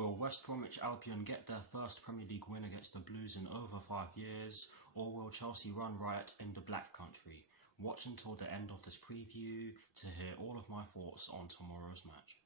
Will West Bromwich Albion get their first Premier League win against the Blues in over 5 years, or will Chelsea run riot in the Black Country? Watch until the end of this preview to hear all of my thoughts on tomorrow's match.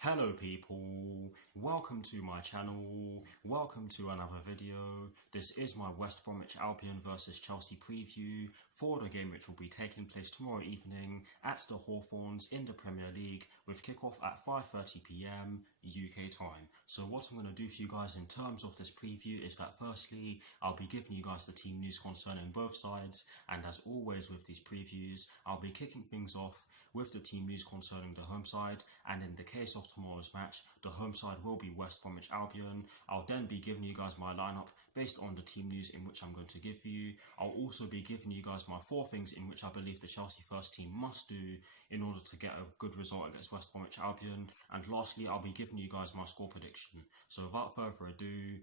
Hello people, welcome to my channel, welcome to another video. This is my West Bromwich Albion versus Chelsea preview for the game which will be taking place tomorrow evening at the Hawthorns in the Premier League with kickoff at 5:30 PM UK time. So what I'm going to do for you guys in terms of this preview is that firstly, I'll be giving you guys the team news concerning both sides, and as always with these previews, I'll be kicking things off with the team news concerning the home side, and in the case of tomorrow's match, the home side will be West Bromwich Albion. I'll then be giving you guys my lineup based on the team news in which I'm going to give you. I'll also be giving you guys my 4 things in which I believe the Chelsea first team must do in order to get a good result against West Bromwich Albion. And lastly, I'll be giving you guys my score prediction. So without further ado,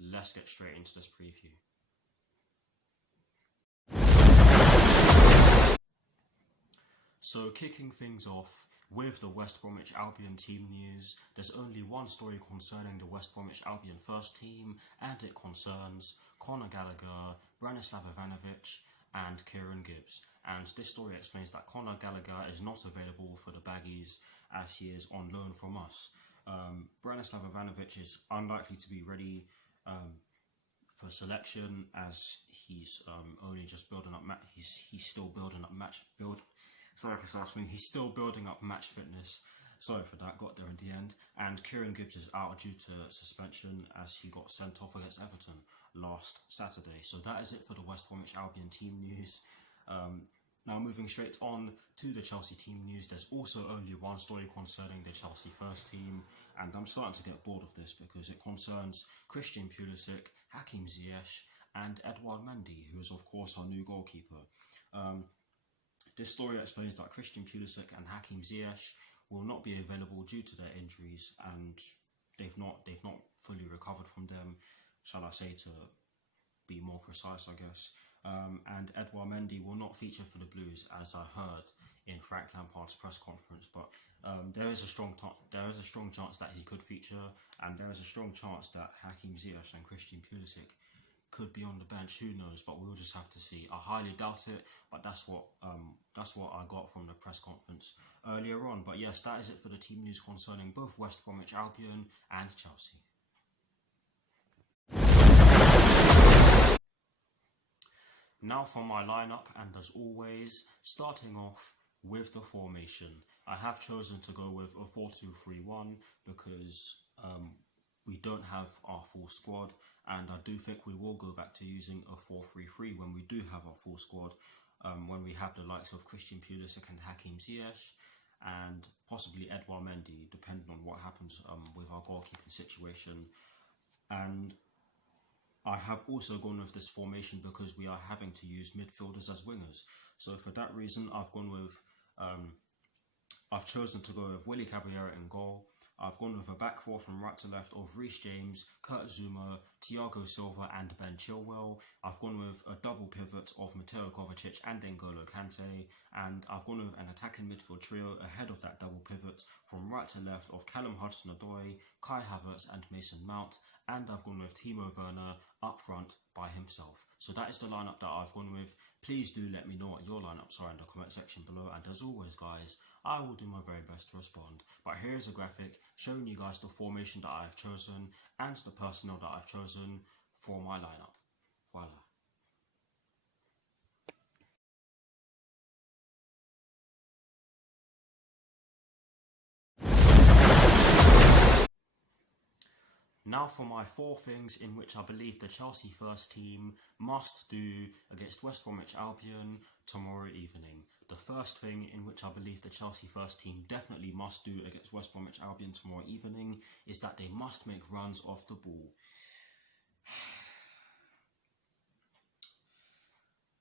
let's get straight into this preview. So kicking things off with the West Bromwich Albion team news, there's only one story concerning the West Bromwich Albion first team, and it concerns Conor Gallagher, Branislav Ivanovic and Kieran Gibbs. And this story explains that Conor Gallagher is not available for the Baggies as he is on loan from us. Branislav Ivanovic is unlikely to be ready for selection as he's only just building up. He's still building up He's still building up match fitness. Sorry for that, got there in the end. And Kieran Gibbs is out due to suspension as he got sent off against Everton last Saturday. So that is it for the West Bromwich Albion team news. Now moving straight on to the Chelsea team news, there's also only one story concerning the Chelsea first team, and I'm starting to get bored of this because it concerns Christian Pulisic, Hakim Ziyech and Edouard Mendy, who is of course our new goalkeeper. This story explains that Christian Pulisic and Hakim Ziyech will not be available due to their injuries, and they've not fully recovered from them, shall I say, to be more precise, I guess. And Edouard Mendy will not feature for the Blues, as I heard in Frank Lampard's press conference. But there is a strong chance that he could feature, and there is a strong chance that Hakim Ziyech and Christian Pulisic could be on the bench. Who knows? But we'll just have to see. I highly doubt it, but that's what I got from the press conference earlier on. But yes, that is it for the team news concerning both West Bromwich Albion and Chelsea. Now for my lineup, and as always, starting off with the formation. I have chosen to go with a 4-2-3-1 because we don't have our full squad, and I do think we will go back to using a 4-3-3 when we do have our full squad, when we have the likes of Christian Pulisic and Hakim Ziyech, and possibly Edouard Mendy, depending on what happens with our goalkeeping situation. And I have also gone with this formation because we are having to use midfielders as wingers. So for that reason, I've chosen to go with Willy Caballero in goal. I've gone with a back four from right to left of Reece James, Kurt Zouma, Thiago Silva and Ben Chilwell. I've gone with a double pivot of Mateo Kovacic and N'Golo Kante. And I've gone with an attacking midfield trio ahead of that double pivot from right to left of Callum Hudson-Odoi, Kai Havertz and Mason Mount. And I've gone with Timo Werner up front by himself. So that is the lineup that I've gone with. Please do let me know what your lineups are in the comment section below, and as always guys, I will do my very best to respond. But here's a graphic showing you guys the formation that I've chosen and the personnel that I've chosen for my lineup. Voila. Now for my 4 things in which I believe the Chelsea first team must do against West Bromwich Albion tomorrow evening. The first thing in which I believe the Chelsea first team definitely must do against West Bromwich Albion tomorrow evening is that they must make runs off the ball.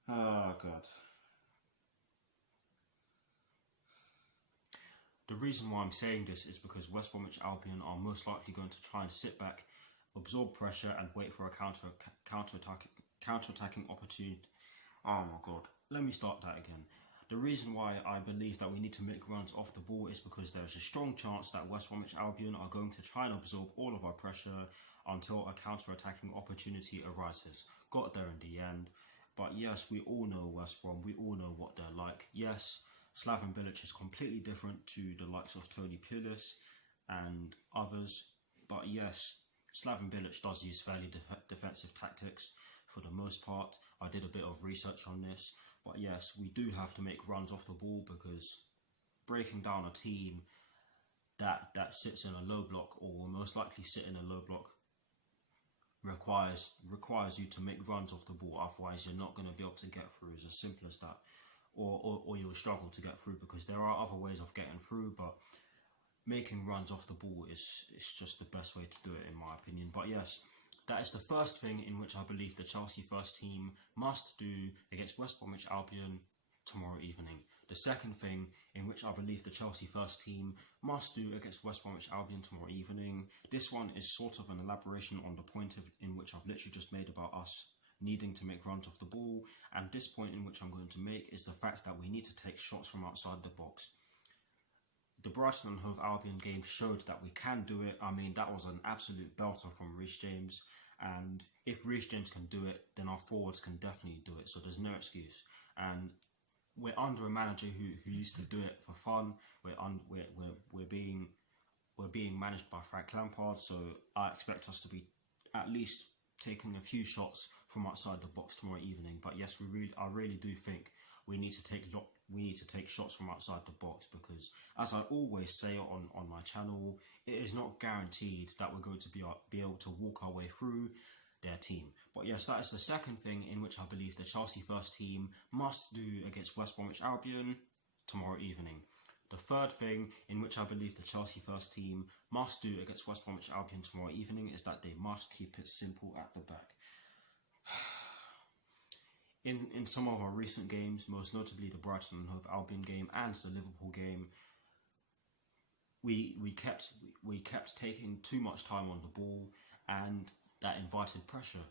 Oh God. The reason why I'm saying this is because West Bromwich Albion are most likely going to try and sit back, absorb pressure, and wait for a counter-attacking opportunity. Oh my god, let me start that again. The reason why I believe that we need to make runs off the ball is because there's a strong chance that West Bromwich Albion are going to try and absorb all of our pressure until a counter-attacking opportunity arises. Got there in the end, but yes, we all know West Brom, we all know what they're like. Yes, Slaven Bilic is completely different to the likes of Tony Pulis and others, but yes, Slaven Bilic does use fairly defensive tactics for the most part. I did a bit of research on this, but yes, we do have to make runs off the ball, because breaking down a team that sits in a low block, or will most likely sit in a low block, requires you to make runs off the ball. Otherwise, you're not going to be able to get through. It's as simple as that. Or you will struggle to get through, because there are other ways of getting through, but making runs off the ball is just the best way to do it, in my opinion. But yes, that is the first thing in which I believe the Chelsea first team must do against West Bromwich Albion tomorrow evening. The second thing in which I believe the Chelsea first team must do against West Bromwich Albion tomorrow evening, this one is sort of an elaboration on the point in which I've literally just made about us needing to make runs off the ball, and this point in which I'm going to make is the fact that we need to take shots from outside the box. The Brighton and Hove Albion game showed that we can do it. I mean, that was an absolute belter from Reece James, and if Reece James can do it, then our forwards can definitely do it, so there's no excuse. And we're under a manager who used to do it for fun. We're being managed by Frank Lampard, so I expect us to be at least taking a few shots from outside the box tomorrow evening. But yes, I really do think we need to take shots from outside the box, because as I always say on my channel, it is not guaranteed that we're going to be able to walk our way through their team. But yes, that is the second thing in which I believe the Chelsea first team must do against West Bromwich Albion tomorrow evening. The third thing in which I believe the Chelsea first team must do against West Bromwich Albion tomorrow evening is that they must keep it simple at the back. In some of our recent games, most notably the Brighton and Hove Albion game and the Liverpool game, we kept taking too much time on the ball, and that invited pressure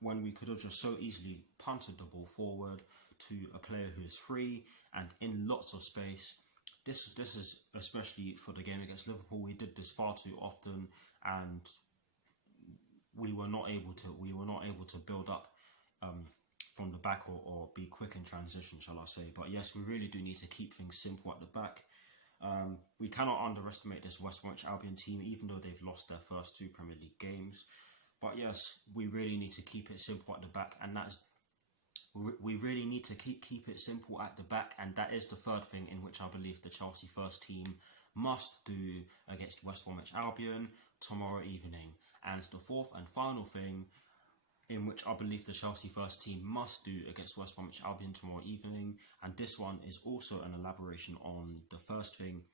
when we could have just so easily punted the ball forward to a player who is free and in lots of space. This is especially for the game against Liverpool. We did this far too often, and we were not able to build up from the back or be quick in transition, shall I say. But yes, we really do need to keep things simple at the back. We cannot underestimate this West Bromwich Albion team, even though they've lost their first 2 Premier League games. But yes, we really need to keep it simple at the back, and we really need to keep it simple at the back, and that is the third thing in which I believe the Chelsea first team must do against West Bromwich Albion tomorrow evening. And the fourth and final thing in which I believe the Chelsea first team must do against West Bromwich Albion tomorrow evening, and this one is also an elaboration on the first thing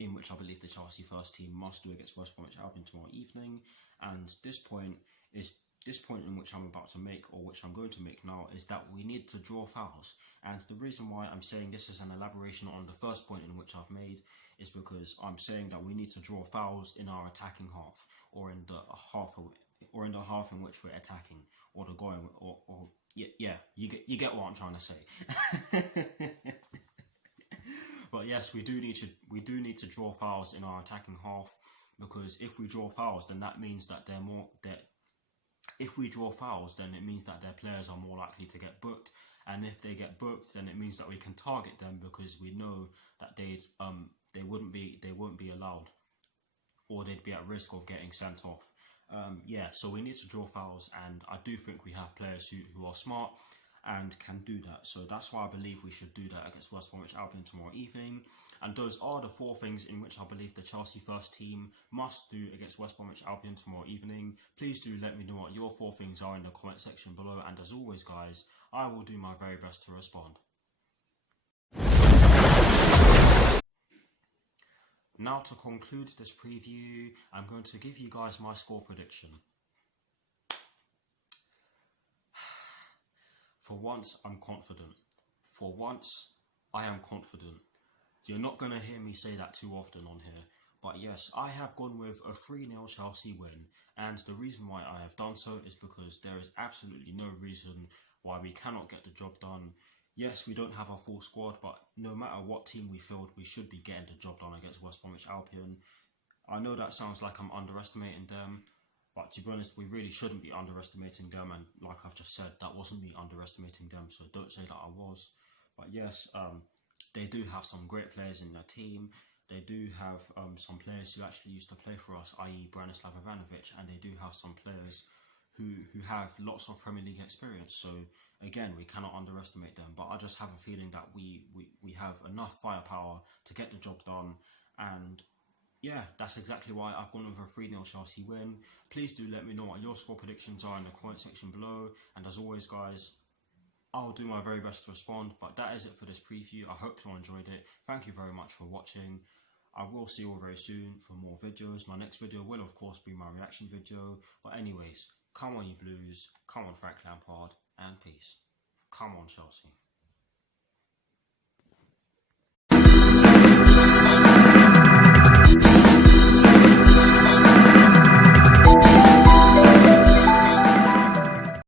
in which I believe the Chelsea first team must do against West Bromwich Albion tomorrow evening. And this point in which I'm about to make, or which I'm going to make now, is that we need to draw fouls. And the reason why I'm saying this is an elaboration on the first point in which I've made is because I'm saying that we need to draw fouls in our attacking half, or in the half in which we're attacking, or the going, or yeah, you get what I'm trying to say. But yes, we do need to draw fouls in our attacking half, because if we draw fouls, then that means that if we draw fouls, then it means that their players are more likely to get booked, and if they get booked, then it means that we can target them, because we know that they won't be allowed, or they'd be at risk of getting sent off. Yeah, so we need to draw fouls, and I do think we have players who are smart and can do that. So that's why I believe we should do that against West Bromwich Albion tomorrow evening. And those are the 4 things in which I believe the Chelsea first team must do against West Bromwich Albion tomorrow evening. Please do let me know what your 4 things are in the comment section below, and as always guys, I will do my very best to respond. Now, to conclude this preview, I'm going to give you guys my score prediction. For once, I'm confident. For once, I am confident. You're not going to hear me say that too often on here. But yes, I have gone with a 3-0 Chelsea win. And the reason why I have done so is because there is absolutely no reason why we cannot get the job done. Yes, we don't have a full squad, but no matter what team we field, we should be getting the job done against West Bromwich Albion. I know that sounds like I'm underestimating them, but to be honest, we really shouldn't be underestimating them. And like I've just said, that wasn't me underestimating them, so don't say that I was. But yes, they do have some great players in their team. They do have some players who actually used to play for us, i.e. Branislav Ivanovic, and they do have some players who have lots of Premier League experience. So again, we cannot underestimate them. But I just have a feeling that we have enough firepower to get the job done. And yeah, that's exactly why I've gone with a 3-0 Chelsea win. Please do let me know what your score predictions are in the comment section below. And as always, guys, I'll do my very best to respond. But that is it for this preview. I hope you enjoyed it. Thank you very much for watching. I will see you all very soon for more videos. My next video will, of course, be my reaction video. But anyways, come on, you Blues. Come on, Frank Lampard. And peace. Come on, Chelsea.